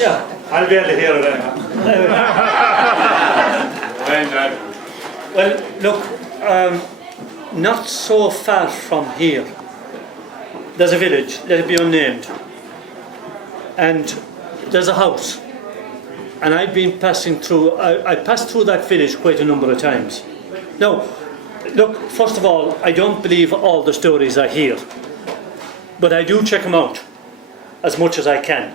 Yeah. I'll be able to hear it then. Well, look, not so far from here, there's a village, let it be unnamed, and there's a house. And I've been passing through, I passed through that village quite a number of times. Now, look, first of all, I don't believe all the stories I hear, but I do check them out as much as I can,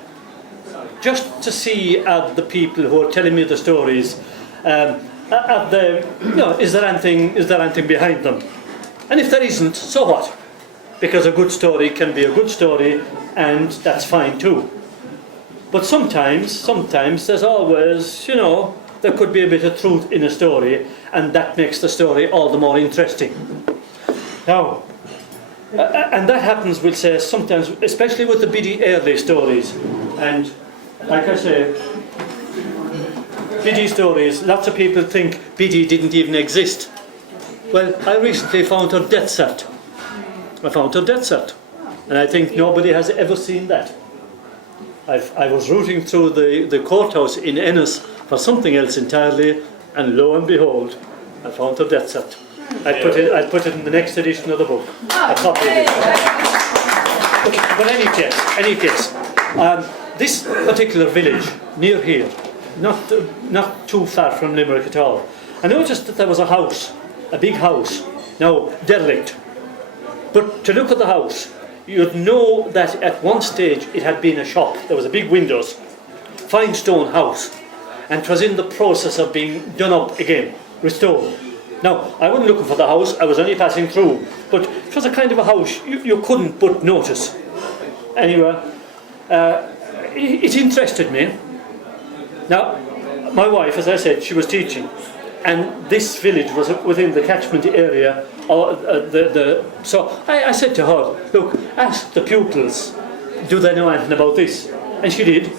just to see the people who are telling me the stories, is there anything behind them? And if there isn't, so what? Because a good story can be a good story, and that's fine too. But sometimes there's always, there could be a bit of truth in a story, and that makes the story all the more interesting. Now, and that happens, we'll say, sometimes, especially with the Biddy early stories. And like I say, Biddy stories, lots of people think Biddy didn't even exist. Well, I recently found her death cert. I found her death cert, and I think nobody has ever seen that. I was rooting through the courthouse in Ennis for something else entirely, and lo and behold, I found her death cert. I put it in the next edition of the book. A copy of it. But any case, this particular village near here, not too far from Limerick at all, I noticed that there was a house, a big house, now derelict. But to look at the house, you'd know that at one stage it had been a shop. There was a big windows, fine stone house, and it was in the process of being done up again, restored. Now, I wasn't looking for the house, I was only passing through, but it was a kind of a house you couldn't but notice. Anyway, it interested me. Now, my wife, as I said, she was teaching, and this village was within the catchment area. So I said to her, look, ask the pupils, do they know anything about this? And she did,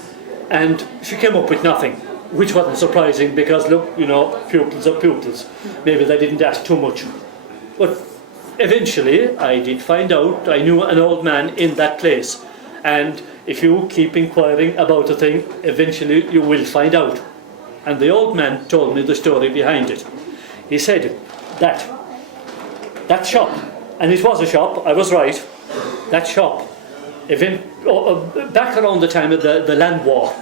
and she came up with nothing, which wasn't surprising because, look, pupils are pupils. Maybe they didn't ask too much. But eventually, I did find out, I knew an old man in that place. And if you keep inquiring about a thing, eventually you will find out. And the old man told me the story behind it. He said that shop, and it was a shop, I was right, that shop, back around the time of the land war,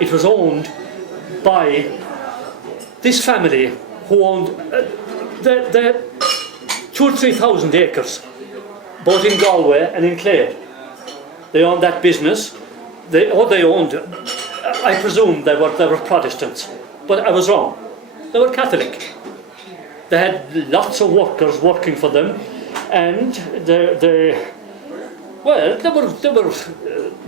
it was owned by this family who owned the 2,000 or 3,000 acres, both in Galway and in Clare. They owned that business. They owned, I presume they were Protestants, but I was wrong. They were Catholic. They had lots of workers working for them, and they were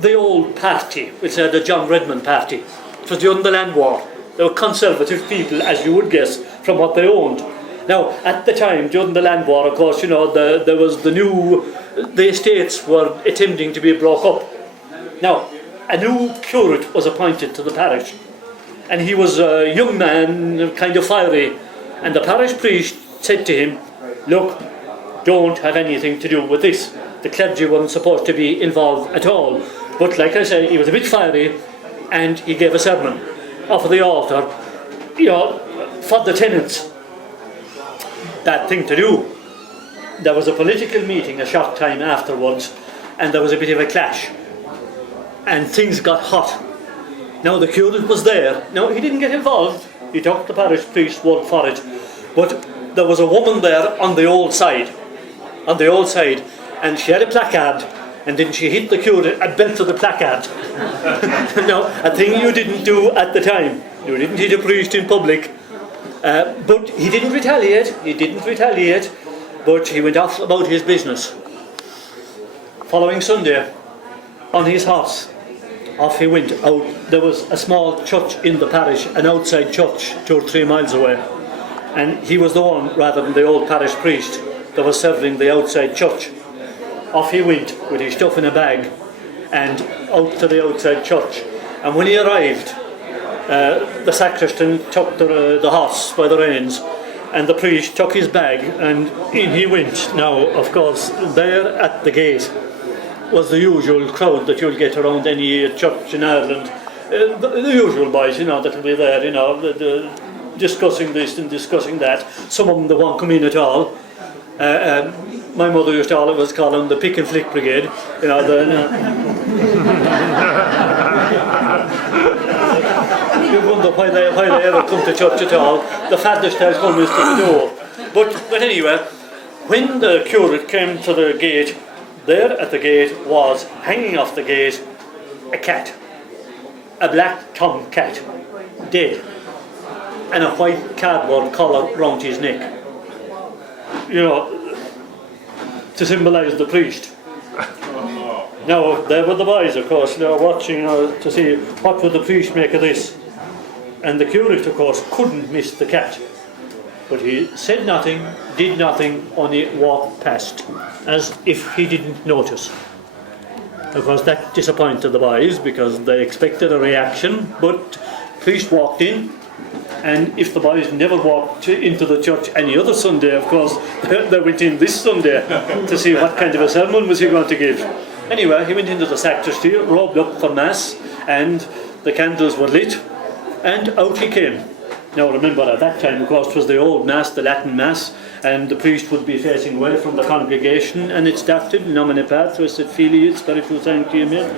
the old party, which is the John Redmond party. It was during the land war. They were conservative people, as you would guess, from what they owned. Now, at the time, during the land war, of course, there was the estates were attempting to be broke up. Now, a new curate was appointed to the parish, and he was a young man, kind of fiery, and the parish priest said to him, look, don't have anything to do with this. The clergy weren't supposed to be involved at all. But like I say, he was a bit fiery, and he gave a sermon off of the altar, for the tenants. Bad thing to do. There was a political meeting a short time afterwards, and there was a bit of a clash. And things got hot. Now the curate was there. Now he didn't get involved. He took the parish priest's word for it. But there was a woman there on the old side, and she had a placard, and then she hit the curate and belted the placard. Now, a thing you didn't do at the time. You didn't hit a priest in public. But he didn't retaliate, but he went off about his business. Following Sunday, on his horse, off he went out. There was a small church in the parish, an outside church, 2 or 3 miles away, and he was the one, rather than the old parish priest, that was serving the outside church. Off he went with his stuff in a bag and out to the outside church, and when he arrived, the sacristan took the horse by the reins, and the priest took his bag, and in he went. Now, of course, there at the gate, was the usual crowd that you'll get around any church in Ireland. The usual boys, that will be there, the discussing this and discussing that. Some of them that won't come in at all. My mother used to always call them the pick and flick brigade. You wonder why they ever come to church at all. The farthest they'll come is to the door. But anyway, when the curate came to the gate, there at the gate was, hanging off the gate, a cat. A black tomcat, dead, and a white cardboard collar round his neck. To symbolise the priest. Now, there were the boys, of course, watching to see what would the priest make of this. And the curate, of course, couldn't miss the cat. But he said nothing, did nothing, only walked past, as if he didn't notice. Of course, that disappointed the boys because they expected a reaction, but the priest walked in, and if the boys never walked into the church any other Sunday, of course, they went in this Sunday to see what kind of a sermon was he going to give. Anyway, he went into the sacristy, robed up for Mass, and the candles were lit, and out he came. Now remember, at that time, of course, it was the old Mass, the Latin Mass, and the priest would be facing away from the congregation, and it started, in nomine Patris et Filii et Spiritus Sancti, amen.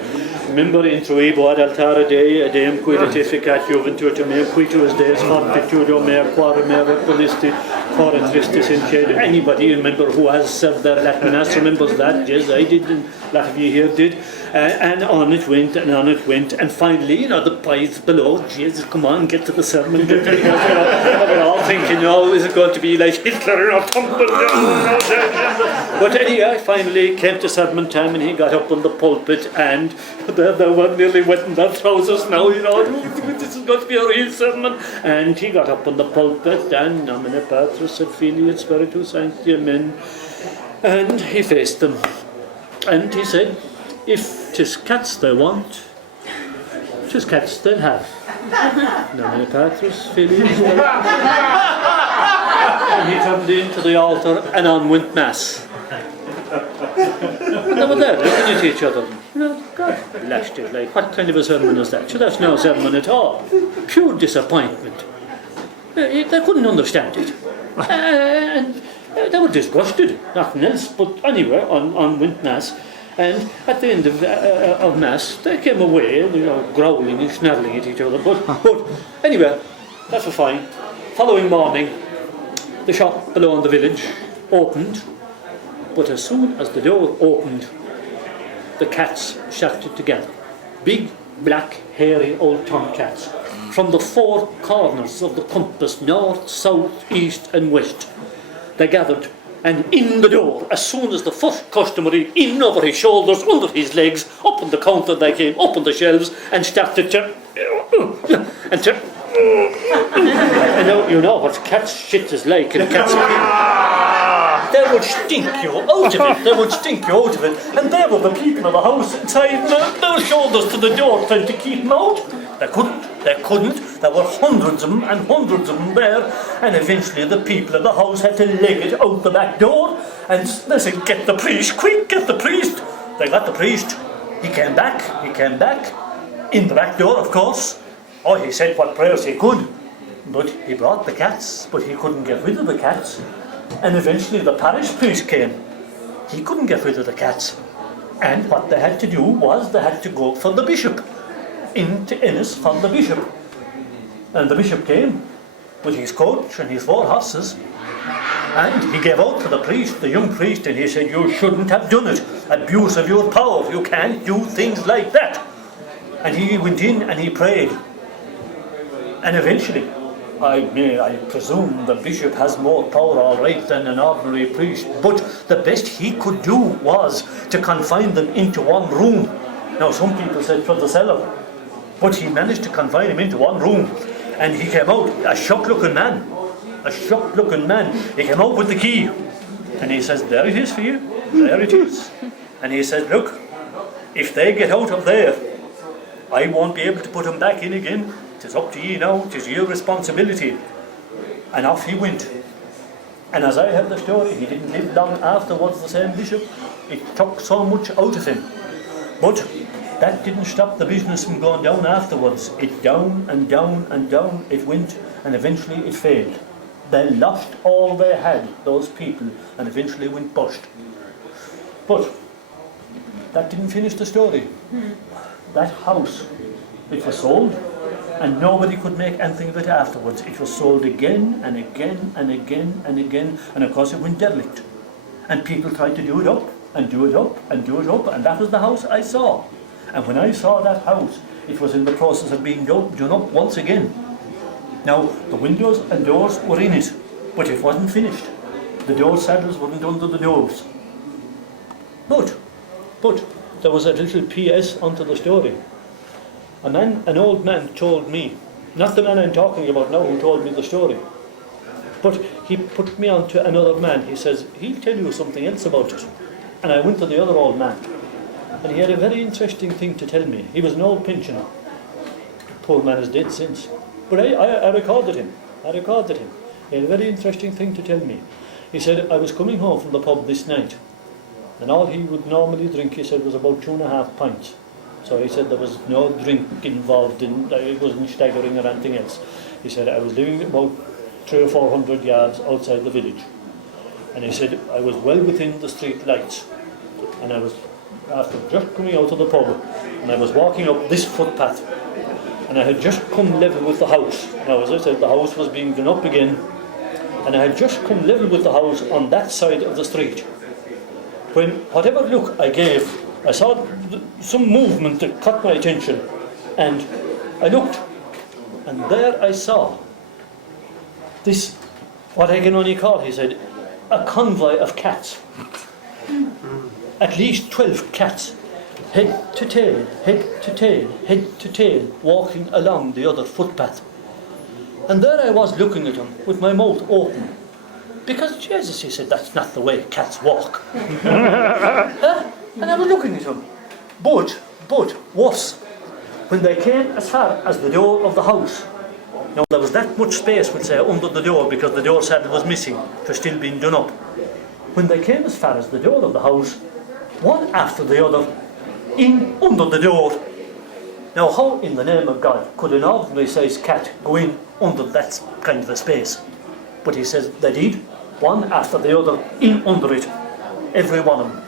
Member intruibo ad altare Dei, Deum qui ratificat juventutem meam, qui tuus Deus fortitudo mea, quare mea repolisti, quare tristis in cede. Anybody remember who has served their Latin Mass remembers that? Yes, I did, and a lot of you here did. And on it went, and finally, the boys below, Jesus, come on, get to the sermon. We're all thinking, is it going to be like Hitler or something? But anyway, finally came to sermon time, and he got up on the pulpit, and they were nearly wetting their trousers now, this is going to be a real sermon. And he got up on the pulpit, and nomine Patris et Filii et Spiritus Sancti, amen. And he faced them, and he said, if 'tis cats they want, 'tis cats they'll have. Nomine Patris, Filii, and he turned into the altar, and on went Mass. And they were there looking at each other. God blasted it, like, what kind of a sermon is that? That's no sermon at all. Pure disappointment. They couldn't understand it. And they were disgusted, nothing else. But anyway, on went Mass. And at the end of Mass, they came away, growling and snarling at each other. But anyway, that was fine. Following morning, the shop below in the village opened. But as soon as the door opened, the cats shouted together. Big, black, hairy old tomcats from the four corners of the compass, north, south, east and west. They gathered, and in the door, as soon as the first customer in over his shoulders, under his legs, up on the counter they came, up on the shelves, and started to... and now you know what cat's shit is like, and cats... They would stink you out of it. They would stink you out of it. And there were the people of the house inside, their shoulders to the door, trying to keep them out. They couldn't. There were hundreds of them and hundreds of them there. And eventually the people of the house had to leg it out the back door. And they said, get the priest, quick, get the priest. They got the priest. He came back. In the back door, of course. Oh, he said what prayers he could. But he brought the cats, but he couldn't get rid of the cats. And eventually the parish priest came. He couldn't get rid of the cats. And what they had to do was they had to go for the bishop. Into Ennis for the bishop. And the bishop came with his coach and his 4 horses. And he gave out to the priest, the young priest, and he said, you shouldn't have done it. Abuse of your power. You can't do things like that. And he went in and he prayed. And eventually, I presume the bishop has more power, all right, than an ordinary priest. But the best he could do was to confine them into one room. Now, some people said for the cellar, but he managed to confine him into one room. And he came out, a shocked-looking man. He came out with the key. And he says, there it is for you. There it is. And he said, look, if they get out of there, I won't be able to put them back in again. It's up to you now, it is your responsibility. And off he went. And as I heard the story, he didn't live long afterwards, the same bishop. It took so much out of him But that didn't stop the business from going down afterwards. It down and down and down it went, and eventually it failed. They lost all they had, those people, and eventually went bust. But that didn't finish the story. That house, it was sold, and nobody could make anything of it afterwards. It was sold again and again and again and again, and of course it went derelict. And people tried to do it up, and do it up, and do it up, and that was the house I saw. And when I saw that house, it was in the process of being done up once again. Now, the windows and doors were in it, but it wasn't finished. The door saddles weren't under the doors. But there was a little PS onto the story. An old man told me, not the man I'm talking about now who told me the story, but he put me on to another man. He says, he'll tell you something else about it. And I went to the other old man, and he had a very interesting thing to tell me. He was an old pensioner. Poor man is dead since. But I recorded him. He had a very interesting thing to tell me. He said, I was coming home from the pub this night, and all he would normally drink, he said, was about 2.5 pints. So he said there was no drink involved it wasn't staggering or anything else. He said, I was living about 300 or 400 yards outside the village. And he said, I was well within the street lights. And I was, after just coming out of the pub, and I was walking up this footpath, and I had just come level with the house. Now, as I said, the house was being done up again, and I had just come level with the house on that side of the street. When whatever look I gave, I saw some movement that caught my attention, and I looked, and there I saw this, what I can only call, he said, a convoy of cats. At least 12 cats, head to tail, head to tail, head to tail, walking along the other footpath. And there I was looking at them with my mouth open. Because, Jesus, he said, that's not the way cats walk. And I was looking at them. But, worse, when they came as far as the door of the house, now there was that much space, we'd say, under the door, because the door saddle was missing, it was still being done up. When they came as far as the door of the house, one after the other, in under the door. Now how in the name of God could an ordinary sized cat go in under that kind of a space? But he says they did, one after the other, in under it, every one of them.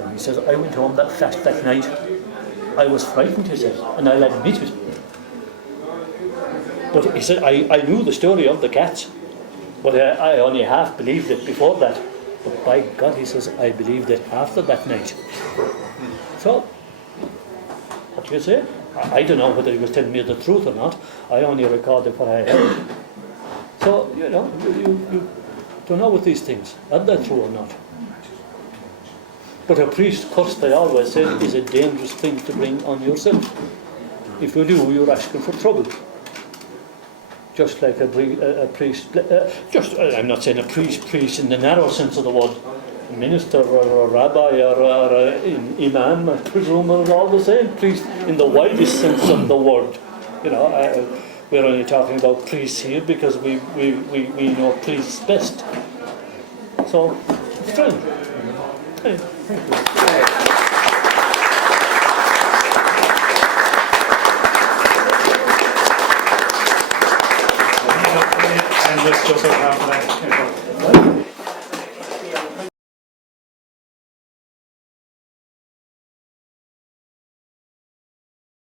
And he says, I went home that fast that night. I was frightened, he says, and I'll admit it. But he said, I knew the story of the cats, but I only half believed it before that. But by God, he says, I believed it after that night. So, what do you say? I don't know whether he was telling me the truth or not. I only recorded what I heard. So, you know, you don't know with these things, are they true or not? But a priest curse, they always said, is a dangerous thing to bring on yourself. If you do, you're asking for trouble. Just like a priest, I'm not saying a priest in the narrow sense of the word, a minister or a rabbi or an imam, I presume, are all the same. Priest in the widest sense of the word. You know, we're only talking about priests here because we know priests best. So, it's strange. Hey, thank you.